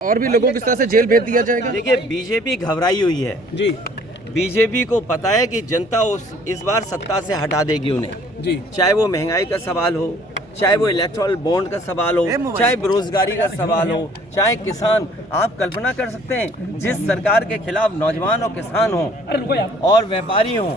और भी लोगों को इस तरह से जेल भेज दिया जाएगा। देखिए, बीजेपी घबराई हुई है जी। बीजेपी को पता है कि जनता इस बार सत्ता से हटा देगी उन्हें जी। चाहे वो महंगाई का सवाल हो, चाहे वो इलेक्टोरल बॉन्ड का सवाल हो, चाहे बेरोजगारी का सवाल हो, चाहे किसान। आप कल्पना कर सकते हैं जिस सरकार के खिलाफ नौजवान और किसान हो और व्यापारी हो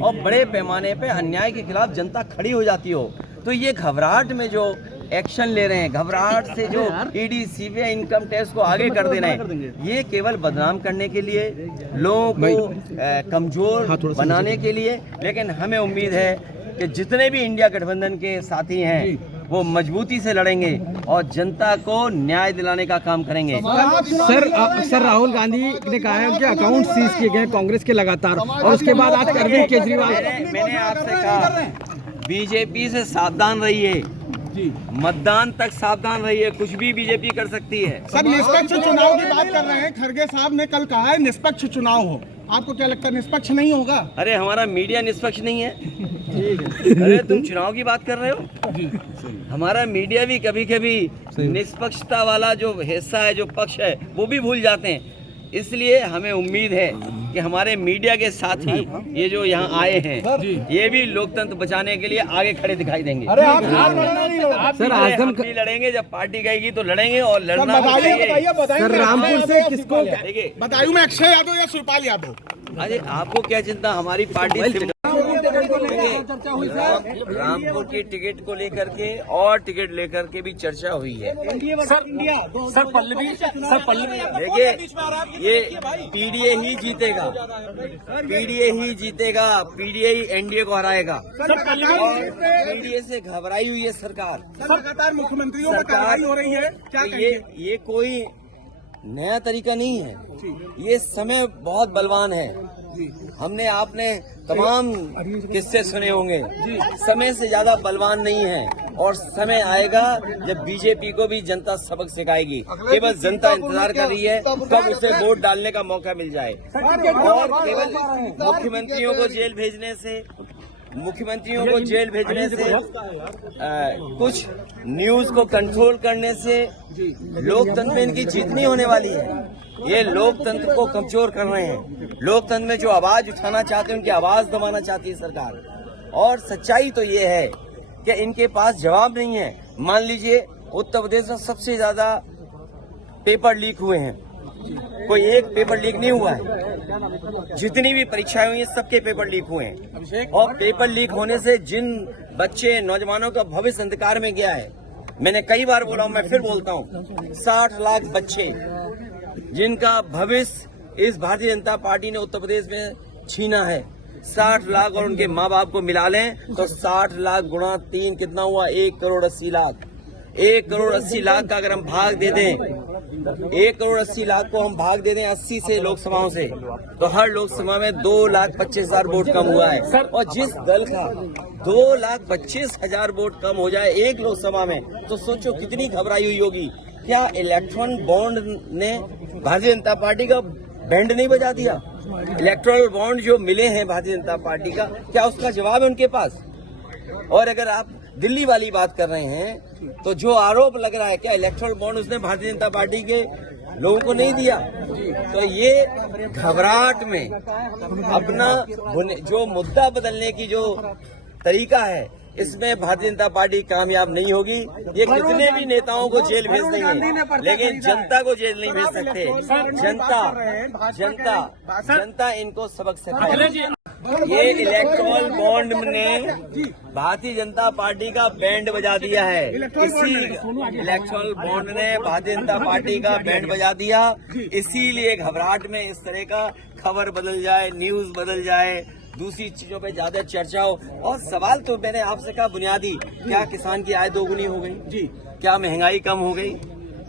और बड़े पैमाने पे अन्याय के खिलाफ जनता खड़ी हो जाती हो, तो ये घबराहट में जो एक्शन ले रहे हैं, घबराहट से जो ईडी सीबीआई इनकम टैक्स को आगे कर देना है, ये केवल बदनाम करने के लिए, लोगों को कमजोर बनाने के लिए। लेकिन हमें उम्मीद है कि जितने भी इंडिया गठबंधन के साथी हैं वो मजबूती से लड़ेंगे और जनता को न्याय दिलाने का काम करेंगे। सर राहुल गांधी ने कहा है उनके अकाउंट सीज किए गए कांग्रेस के लगातार, और उसके बाद आज अरविंद केजरीवाल। मैंने आपसे कहा बीजेपी से सावधान रहिए, मतदान तक सावधान रहिए, कुछ भी बीजेपी कर सकती है। सर निष्पक्ष चुनाव की बात कर रहे हैं, खड़गे साहब ने कल कहा है निष्पक्ष चुनाव हो, आपको क्या लगता है निष्पक्ष नहीं होगा? अरे हमारा मीडिया निष्पक्ष नहीं है। अरे तुम चुनाव की बात कर रहे हो, हमारा मीडिया भी कभी कभी निष्पक्षता वाला जो हिस्सा है, जो पक्ष है, वो भी भूल जाते हैं। इसलिए हमें उम्मीद है कि हमारे मीडिया के साथी ये जो यहाँ आए हैं, ये भी लोकतंत्र बचाने के लिए आगे खड़े दिखाई देंगे। अरे आप सर हम भी लड़ेंगे, जब पार्टी गएगी तो लड़ेंगे और लड़ना सर रामपुर से किसको देखिए, बदायूं में अक्षय यादव या शिवपाल यादव? अरे आपको क्या चिंता, हमारी पार्टी रामपुर की टिकट को लेकर के और टिकट लेकर के भी चर्चा हुई है। सर पल्लवी देखिए, ये पीडीए ही जीतेगा, पीडीए ही जीतेगा, पीडीए ही एनडीए को हराएगा। और पीडीए से घबराई हुई है सरकार। लगातार मुख्यमंत्रियों पर कार्रवाई हो रही है, क्या ये कोई नया तरीका नहीं है, ये समय बहुत बलवान है। हमने आपने तमाम किस्से सुने होंगे, समय से ज्यादा बलवान नहीं है। और समय आएगा जब बीजेपी को भी जनता सबक सिखाएगी। केवल जनता इंतजार कर रही है कब उसे वोट डालने का मौका मिल जाए। और केवल मुख्यमंत्रियों को जेल भेजने से कुछ न्यूज को कंट्रोल करने से लोकतंत्र में इनकी जीत नहीं होने वाली है। ये लोकतंत्र को कमजोर कर रहे हैं। लोकतंत्र में जो आवाज उठाना चाहते हैं उनकी आवाज दबाना चाहती है सरकार। और सच्चाई तो ये है कि इनके पास जवाब नहीं है। मान लीजिए उत्तर प्रदेश में सबसे ज्यादा पेपर लीक हुए हैं, कोई एक पेपर लीक नहीं हुआ है। जितनी भी परीक्षाएं हुई हैं सबके पेपर लीक हुए हैं। और पेपर लीक होने से जिन बच्चे नौजवानों का भविष्य अंधकार में गया है, मैंने कई बार बोला हूं, मैं फिर बोलता हूं, 60 लाख बच्चे जिनका भविष्य इस भारतीय जनता पार्टी ने उत्तर प्रदेश में छीना है। 60 लाख और उनके माँ बाप को मिला लें तो 60 लाख गुणा 3 कितना हुआ? 1 करोड़ 80 लाख। 1 करोड़ 80 लाख का अगर हम भाग दे दें, 1 करोड़ 80 लाख को हम भाग दे दें 80 से लोकसभाओं से, तो हर लोकसभा में 2,25,000 वोट कम हुआ है। और जिस दल का 2,25,000 वोट कम हो जाए एक लोकसभा में, तो सोचो कितनी घबराई हुई होगी। क्या इलेक्ट्रॉन बॉन्ड ने भारतीय जनता पार्टी का बैंड नहीं बजा दिया? इलेक्ट्रॉल बॉन्ड जो मिले हैं भारतीय जनता पार्टी का, क्या उसका जवाब है उनके पास? और अगर आप दिल्ली वाली बात कर रहे हैं तो जो आरोप लग रहा है, क्या इलेक्ट्रल बॉन्ड उसने भारतीय जनता पार्टी के लोगों को नहीं दिया? तो ये घबराहट में अपना जो मुद्दा बदलने की जो तरीका है, इसमें भारतीय जनता पार्टी कामयाब नहीं होगी। ये कितने भी नेताओं को जेल भेज देंगे, लेकिन जनता को जेल नहीं भेज सकते। जनता इनको सबक सिखाएगी। ये इलेक्ट्रल बॉन्ड ने भारतीय जनता पार्टी का बैंड बजा दिया है। इसी इलेक्ट्रल बॉन्ड ने भारतीय जनता पार्टी का बैंड बजा दिया। इसीलिए घबराहट में इस तरह का खबर बदल जाए, न्यूज बदल जाए, दूसरी चीजों पे ज्यादा चर्चा हो। और सवाल तो मैंने आपसे कहा बुनियादी, क्या किसान की आय दोगुनी हो गई? जी। क्या महंगाई कम हो गई?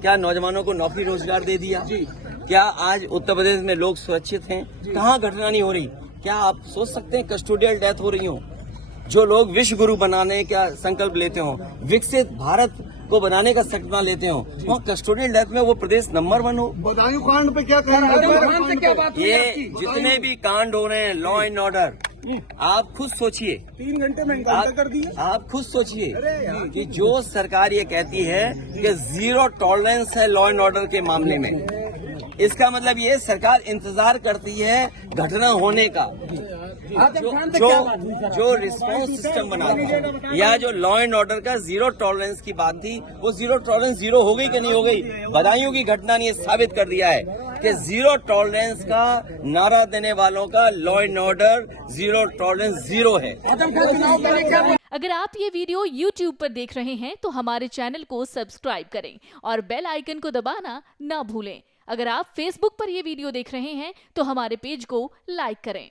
क्या नौजवानों को नौकरी रोजगार दे दिया? जी। क्या आज उत्तर प्रदेश में लोग सुरक्षित हैं? कहाँ घटना नहीं हो रही? क्या आप सोच सकते हैं कस्टोडियल डेथ हो रही हो? जो लोग विश्व गुरु बनाने का संकल्प लेते हो, विकसित भारत को बनाने का सपना लेते हो, वहाँ कस्टोडियल डेथ में वो प्रदेश नंबर 1 हो। बदायूं कांड पे क्या कहना है? ये जितने भी कांड हो रहे हैं, लॉ एंड ऑर्डर, आप खुद सोचिए, 3 घंटे में इनकाउंटर कर दिए। आप खुद सोचिए कि जो सरकार ये कहती है कि जीरो टॉलरेंस है लॉ एंड ऑर्डर के मामले में, इसका मतलब ये सरकार इंतजार करती है घटना होने का, जो रिस्पांस सिस्टम बना था या जो लॉ एंड ऑर्डर का जीरो टॉलरेंस की बात थी, वो जीरो टॉलरेंस जीरो हो गई कि नहीं हो गई? बदायूं की घटना ने साबित कर दिया है कि जीरो टॉलरेंस का नारा देने वालों का law and order zero tolerance zero है। अगर आप ये वीडियो YouTube पर देख रहे हैं तो हमारे चैनल को सब्सक्राइब करें और बेल आइकन को दबाना ना भूलें। अगर आप Facebook पर ये वीडियो देख रहे हैं तो हमारे पेज को लाइक करें।